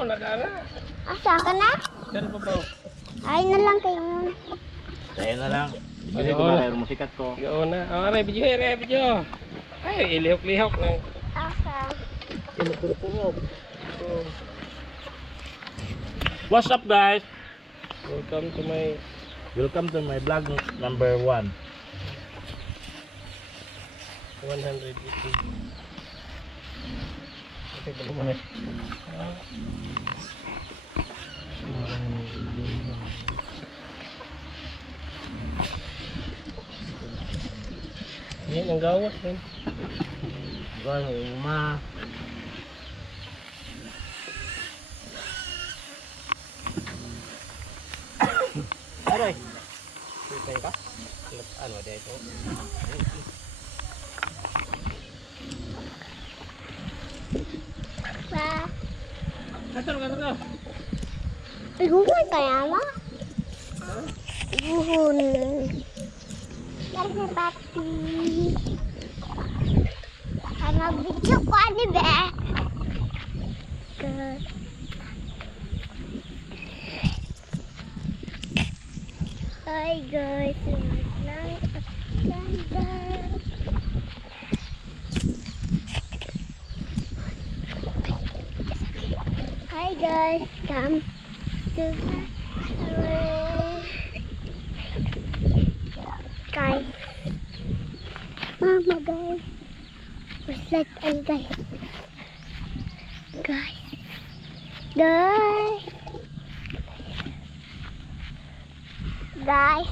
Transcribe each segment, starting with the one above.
Oo, nagana. Asa ka na? Dari pa ba? Ay na lang kayo. Kaya na lang. Kasi ko ba musikat ko. Oo na. Aray, video. Ay, ilihok-lihok na. Asa? Ilihok-lihok. What's up guys? Welcome to my vlog number 1. 180. Okay, balik mo na. Yan ang gawas rin. Ma. Aray. Kita ka? Ano dia itu? Ba? Kata. Iguhon kaya mo? Iguhon. Dari papi. Ano video ko ani be? Hi guys, hi guys, come to guys. Mama guys, reflect on guys. Guys. Hi guys.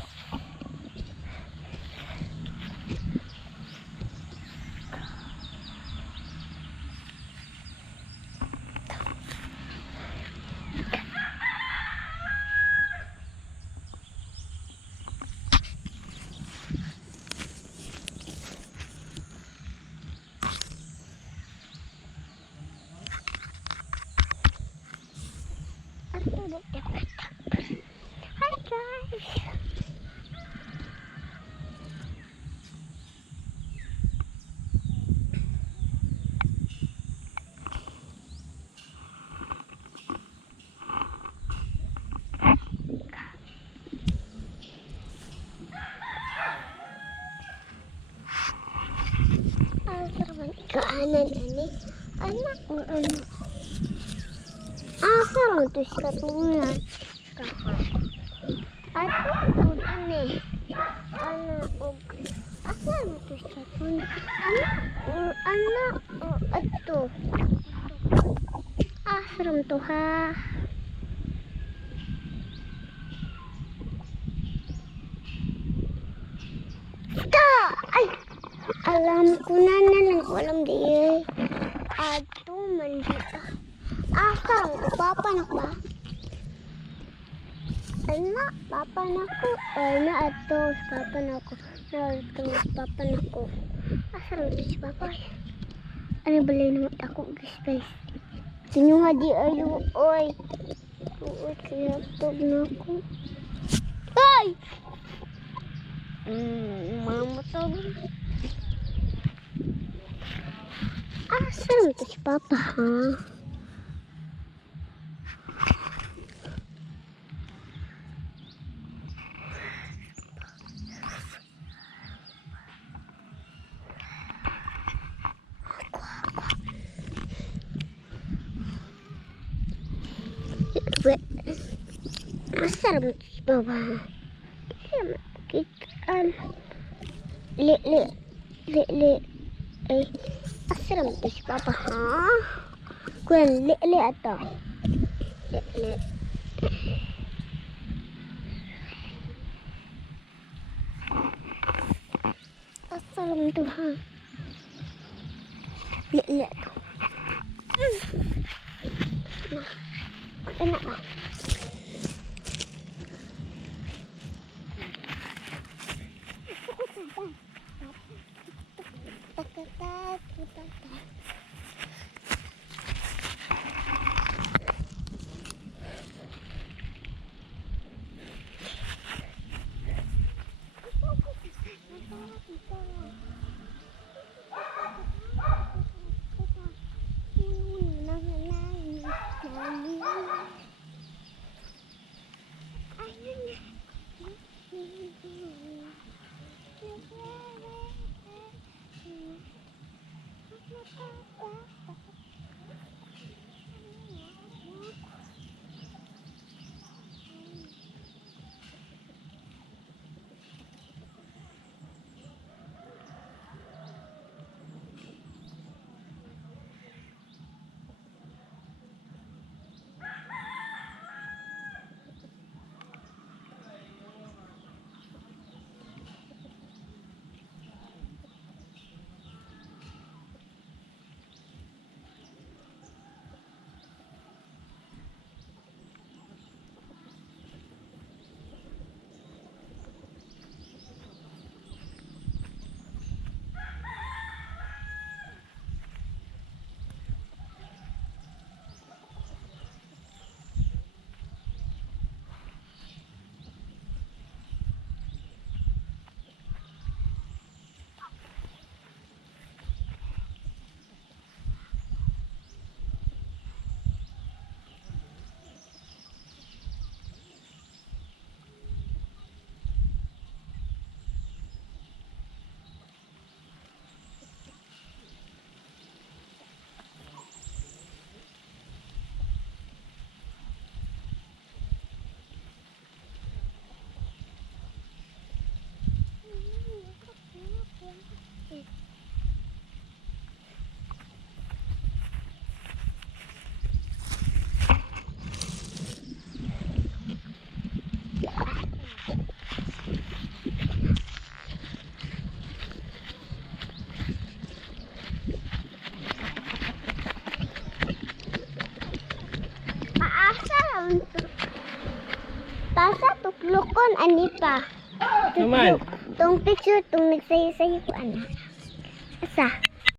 Kaanan ini anak mo ano sarang to sikat muna ako ani ano og sarang to sikat muna anak ato sarang to ha ay alam ko na lang walang di ato man dito sarang to papa nak ba anak papa nako na ato papa nako papa nako sarang to si papa ano balay naman ako guys sinyo nga di ayo oy kaya tog na ako ay mama tog sarang to si papa ha sarang to si papa li ay sarang to si papa ha kuan li ato li sarang to ha li ato enak lah Tasa tuklukon ani pa. Naman. Tong picture tong nagsayo-sayo ko ana. Asa?